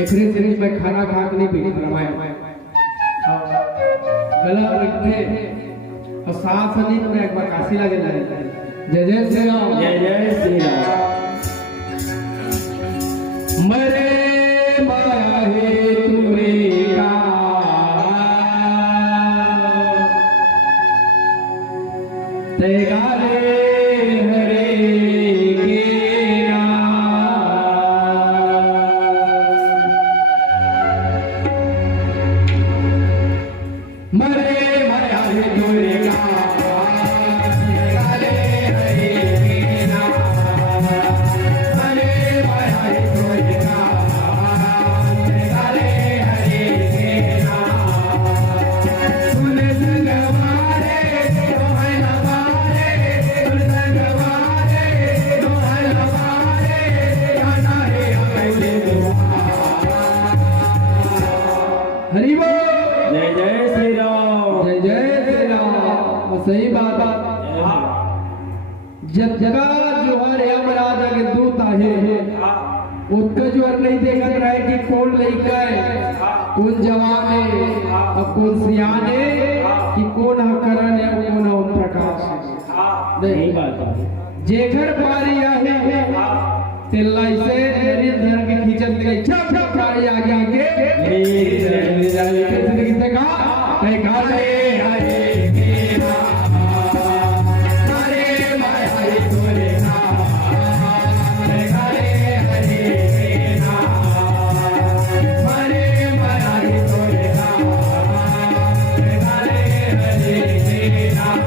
एक में खाना खा के नहीं पीना रामायण गला बैठे और सांस ली तो मैं एक बार काशी लगे जय जय श्री राम जय जय श्री राम। मरे माया हे तुम्हें का तेगारे हरे के मरे माया हे तुम्हें का हरि बोल जय जय श्री राम जय जय श्री राम। सही बात जब जगह जो हर यमराज के दूत आहे उसका जो नहीं देखा रहा है कि कौन लड़का है कौन जवान है और कौन सियान है कि कौन हकरण है कौन ओम प्रकाश है नहीं बात जेखर पारी आहे तिल्लाई से धर के खींचत के छप छप पारी आगे आगे किसने कहा कहीं कहा हरे के नाम हरे माया हरे तोरे नाम हरे हरे के नाम हरे माया हरे तोरे नाम हरे हरे के नाम।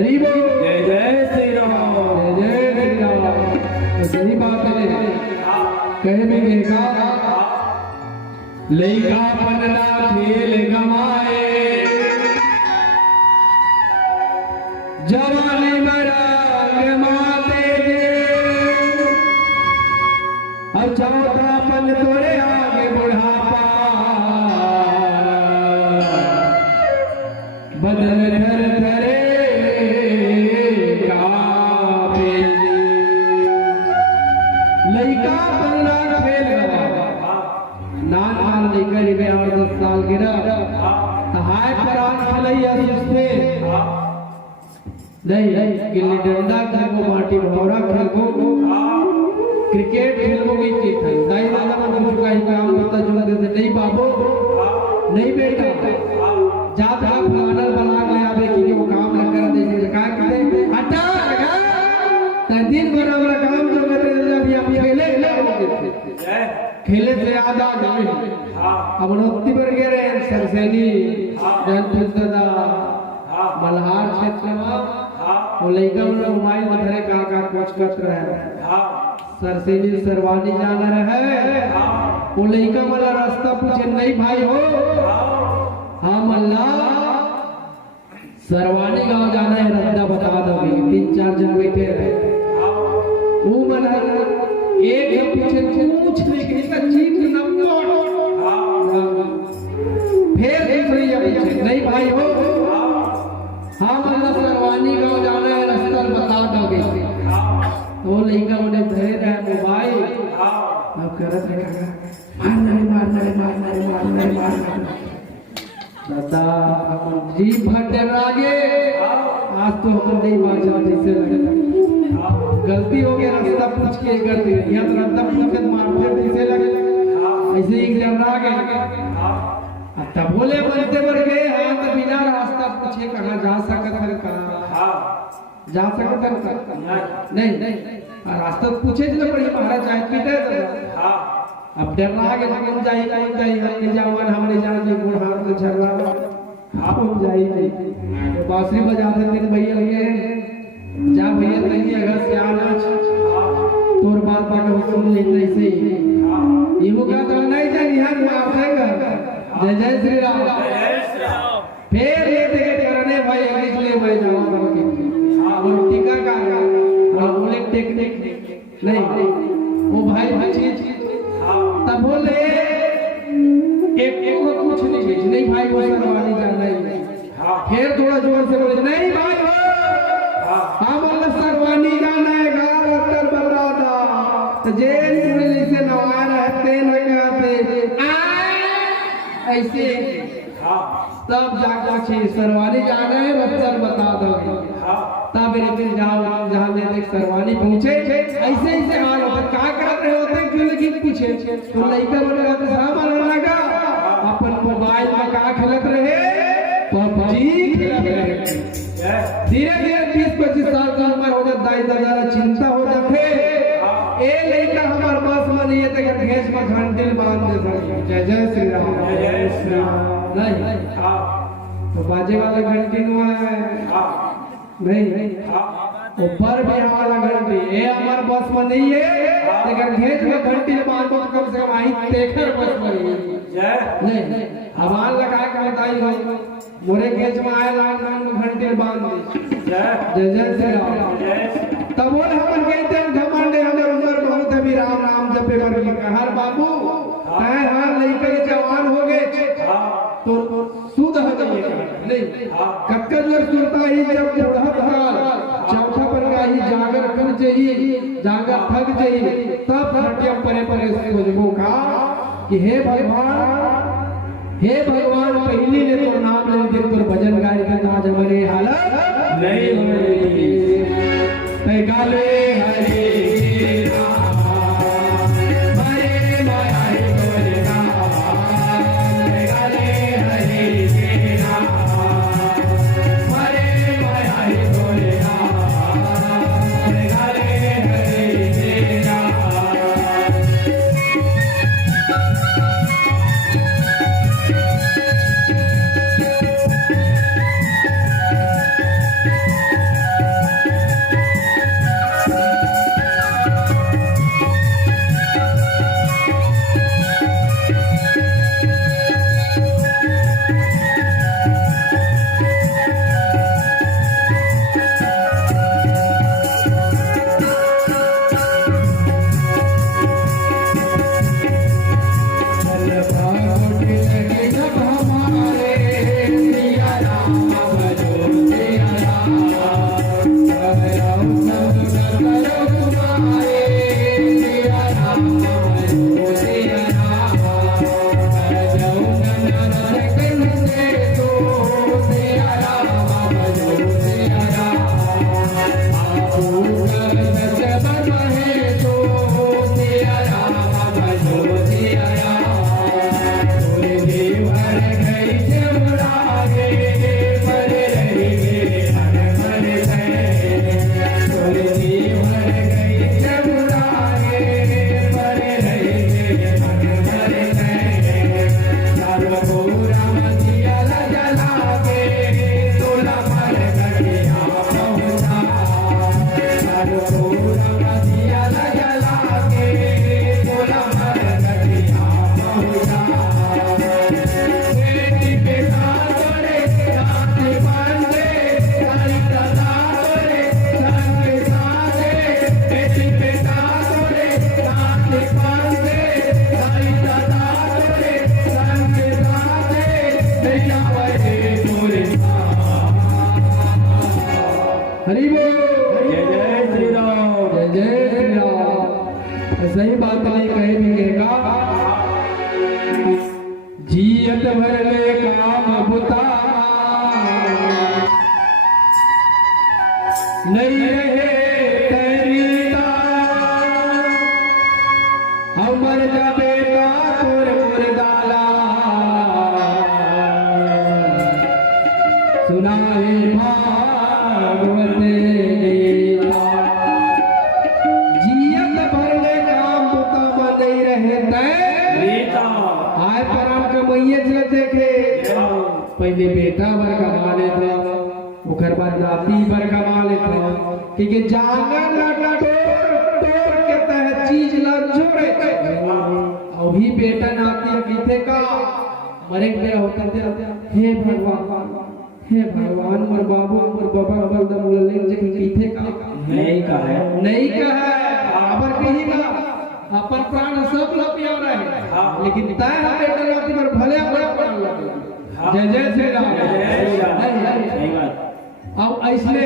हरि बोल। जय जय श्री राम। जय जय श्री राम। तो सही बात है, कहे भी देगा लइका पन्ना खेल गवाए, जवानी मरा माते अब चौथा पन तोरे आगे बुढ़ापा, बदल धर धरे कापे। लइका पन्ना खेल गवा, नान लइका रे 10 साल गिरा हाय परान खलैया सुस्ते नहीं गिल्ली डंडा खेलो, माटी भौरा खेलो, क्रिकेट खेलो की चीज है। दाई दादा मन कुछ का ही काम करता जुड़ा देते नहीं बाबू नहीं बेटा जात आप फलानल बना ले आवे कि वो काम न कर दे का करे हटा लगा दिन भर हमरा काम जो करे जब हम खेले से याद आ गए अब नौती पर गए रहे सरसैनी जनपद दादा मल्हार क्षेत्र में वो लइका मोबाइल में धरे का कुछ कर रहे सरसेनी सरवानी जाना रहे वो लइका वाला रास्ता पूछे नहीं भाई हो हाँ मल्ला सरवानी गांव जाना है रास्ता बता दो 3-4 जन बैठे रहे वो मल्ला एक पूछे पूछ ले कि चीज नंबर फिर दूसरी पूछे नहीं भाई हो हाँ मतलब सरवानी गांव जाना है रास्ता बता दोगे तो लइका उन्हें धरे रहे मोबाइल अब करत रहे मारना दादा जी भट्टे रागे आज तो हम नहीं बाजा जैसे लगे गलती हो गया रास्ता पूछ के कर दिया या तो रास्ता पूछ के मारते जैसे लगे ऐसे ही जब रागे तब बोले बनते बर गए हाँ तो बिना रास्ता पूछे कहाँ जा सकत है कहाँ जा सकत है नहीं रास्ता पूछे तो बड़ी महाराज चाहे पीटे अब डर रहा कि हम जाई हम जावन हमने जान के गुण हाथ से झगड़ा हम जाई नहीं बांसुरी बजाते थे भैया लगे जा भैया नहीं अगर सियाना तोर बात बात सुन लेते से ये वो क्या तो नहीं जानी हम माफ है जय जय श्री राम। फिर ये करने भाई इसलिए मैं जाऊंगा और टीका का और बोले टेक्निक नहीं वो भाई चीज तब बोले एक को कुछ नहीं भाई वो सरवानी जाना है फिर थोड़ा जोर से बोले नहीं भाई हम सरवानी जाना है गाल उत्तर बता था जेल पुलिस से नवा रहते लगाते ऐसे तब जाकर सरवानी जाना है रफ्तार बता दो तब फिर जाओ जहाँ देख सरवानी पहुंचे ऐसे ऐसे हाल होता क्या कर रहे होते क्यों लेकिन पूछे तो लड़का बोलेगा तो सामान लगा अपन मोबाइल में क्या खेलत रहे पबजी खेलत रहे धीरे धीरे 20-25 साल की उम्र हो जाता दाई दादा चिंता हो जाते ए लड़का हमार बस में नहीं है तो घेस में घंटिल बांध दे सके जय जय श्री राम जय श्री राम नहीं तो बाजे वाले घंटी नु है नहीं ऊपर भी हमारा घंटी ए हमार बस में नहीं है लेकिन घेस में घंटी बांध तो कम से कम आई देखकर बस में नहीं हमार लगा के बताई हो मोरे घेस में आए लाल घंटी बांध दे जय जय श्री राम तब बोले हम कहते हैं घमंडे हमारे उम्र बहुत है भी राम नाम जपे वर्गी हर बाबू तय हार लइका जवान हो गए तो सूद हो गई नहीं कक्कर जो सुरता ही जब बुढ़त हाल चौथा पर का ही जागर कर चाहिए जागर थक चाहिए तब हटिया परे परे सोचबो का कि हे भगवान पहली ने तो नाम ले दिन पर भजन गाय के आज हमारे हालत नहीं हुई गाले हरे हरि बोल। जय जय श्री राम। जय जय श्री राम। सही बात नहीं कहे भी का जियत भर ले काम बुता नहीं रहे तरीता हमर जा बेटा तोर मुर्दाला सुनाए भागवते जियत भर ले काम बुता में नहीं रहे रीता आय पराम के मैये चले देखे पहले बेटा बर कमा लेता ओकर बाद नाती बर कमा लेता क्योंकि जांगर लटा टोर के तह चीज ला जोड़े अभी बेटा नाती बीते का मरे मेरा होता थे हे भगवान मोर बाबू मोर बाबा बलदम ले जे बीते का नहीं का है नहीं कहा आबर कही का अपन प्राण सब लपिया रहे लेकिन तय हम बेटा नाती पर भले बड़ा प्राण लगे जय जय श्री राम। सही बात। अब ऐसने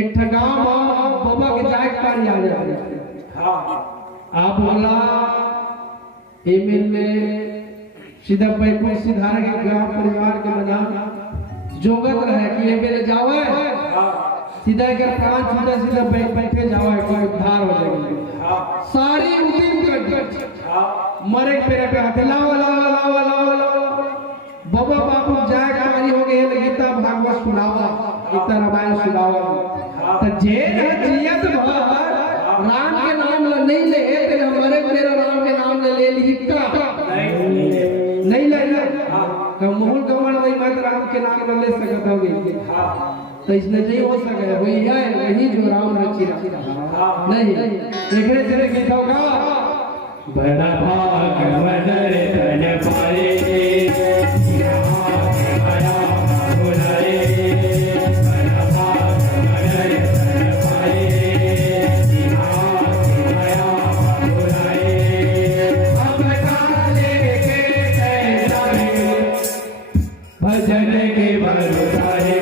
एक ठगाव बाबा के जाए पानी आ जाए आप बोला ईमेल में सीधा बैठो सिधार के गांव परिवार के बना जोगत रहे कि ये मेरे जावे सीधा कर प्राण सीधा सीधा बैठे जावे कोई उद्धार हो जाएगी सारी उदिन कर मरे पेरे पे हाथ लाओ लाओ लाओ लाओ लाओ बाबा बाबू जाए कहानी हो गई गीता भागवत सुनावा गीता रामायण सुनावा तो जे जियत भर राम के नाम नहीं ले ते हमारे मेरा राम के नाम ले लिखता नहीं ले तो मोहन कमल नहीं मत राम के नाम ले सकत होगी तो इसने नहीं हो सके वही है वही जो राम रची नहीं देखने चले गीता का बड़ा भाग मदर धन पाए भजन के भरोसा है